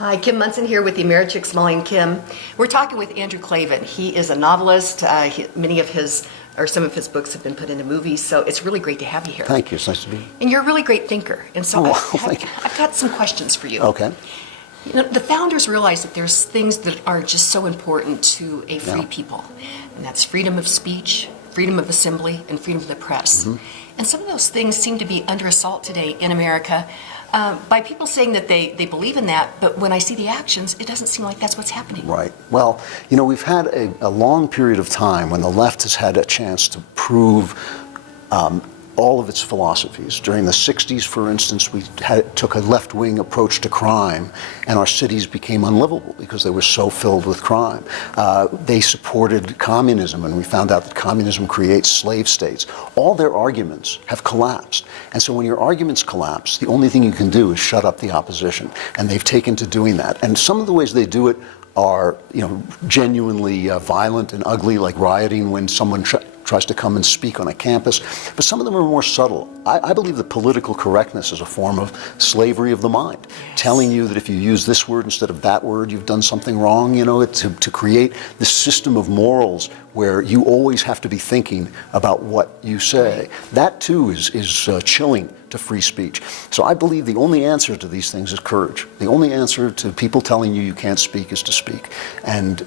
Hi, Kim Monson here with the Americhicks, Molly and Kim. We're talking with Andrew Klavan. He is a novelist. Some of his books have been put into movies, so it's really great to have you here. Thank you. It's nice to be here. And you're a really great thinker. And so Thank you. I've got some questions for you. Okay. You know, the founders realized that there's things that are just so important to a free Yeah. people, and that's freedom of speech, freedom of assembly, and freedom of the press. Mm-hmm. And some of those things seem to be under assault today in America by people saying that they believe in that, but when I see the actions, it doesn't seem like that's what's happening. Right. Well, we've had a long period of time when the left has had a chance to prove all of its philosophies. During the 60s, for instance, we took a left-wing approach to crime, and our cities became unlivable because they were so filled with crime. They supported communism, and we found out that communism creates slave states. All their arguments have collapsed. And so when your arguments collapse, the only thing you can do is shut up the opposition. And they've taken to doing that. And some of the ways they do it are, genuinely violent and ugly, like rioting when someone tries to come and speak on a campus, but some of them are more subtle. I believe that political correctness is a form of slavery of the mind, telling you that if you use this word instead of that word, you've done something wrong, to create this system of morals where you always have to be thinking about what you say. That too is chilling to free speech. So I believe the only answer to these things is courage. The only answer to people telling you can't speak is to speak. And,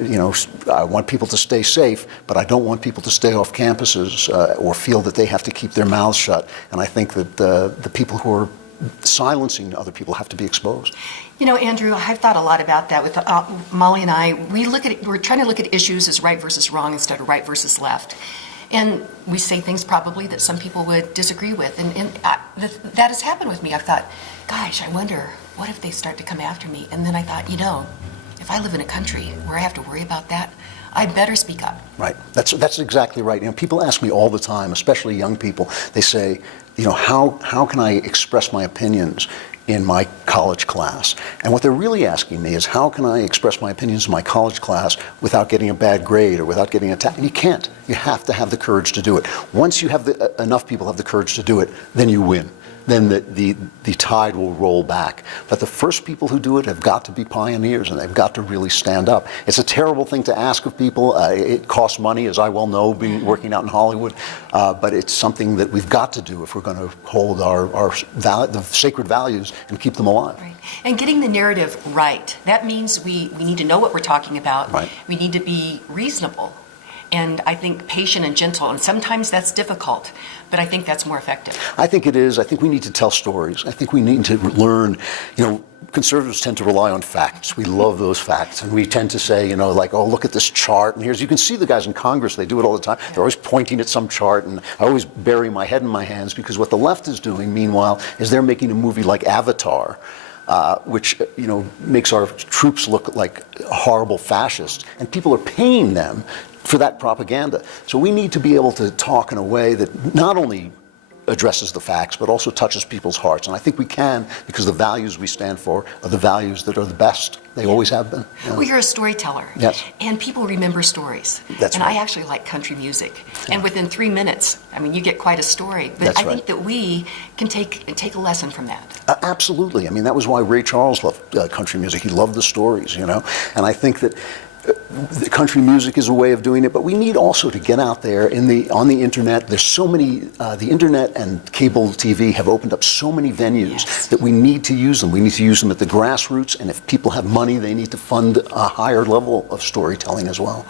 I want people to stay safe, but I don't want people to stay off campuses or feel that they have to keep their mouths shut. And I think that the people who are silencing other people have to be exposed. Andrew, I've thought a lot about that with Molly and I. We're trying to look at issues as right versus wrong instead of right versus left. And we say things probably that some people would disagree with. And that has happened with me. I've thought, gosh, I wonder, what if they start to come after me? And then I thought, if I live in a country where I have to worry about that, I better speak up. Right. That's exactly right. People ask me all the time, especially young people. They say, how can I express my opinions in my college class? And what they're really asking me is, how can I express my opinions in my college class without getting a bad grade or without getting attacked? And you can't. You have to have the courage to do it. Once you have enough people have the courage to do it, then you win. Then the tide will roll back. But the first people who do it have got to be pioneers, and they've got to really stand up. It's a terrible thing to ask of people. It costs money, as I well know, working out in Hollywood. But it's something that we've got to do if we're going to hold the sacred values and keep them alive. Right. And getting the narrative right, that means we need to know what we're talking about. Right. We need to be reasonable. And I think patient and gentle, and sometimes that's difficult, but I think that's more effective. I think it is. I think we need to tell stories. I think we need to learn, conservatives tend to rely on facts. We love those facts. And we tend to say, oh, look at this chart. And you can see the guys in Congress, they do it all the time. They're always pointing at some chart. And I always bury my head in my hands because what the left is doing, meanwhile, is they're making a movie like Avatar, which, makes our troops look like horrible fascists. And people are paying them for that propaganda. So we need to be able to talk in a way that not only addresses the facts, but also touches people's hearts. And I think we can, because the values we stand for are the values that are the best. They always have been. Well, you're a storyteller. Yes. And people remember stories. That's and right. I actually like country music. Yeah. And within 3 minutes, you get quite a story. But That's I think that we can take a lesson from that. Absolutely. That was why Ray Charles loved country music. He loved the stories, And I think that the country music is a way of doing it, but we need also to get out there on the internet. There's so many, the internet and cable TV have opened up so many venues that we need to use them. We need to use them at the grassroots, and if people have money, they need to fund a higher level of storytelling as well.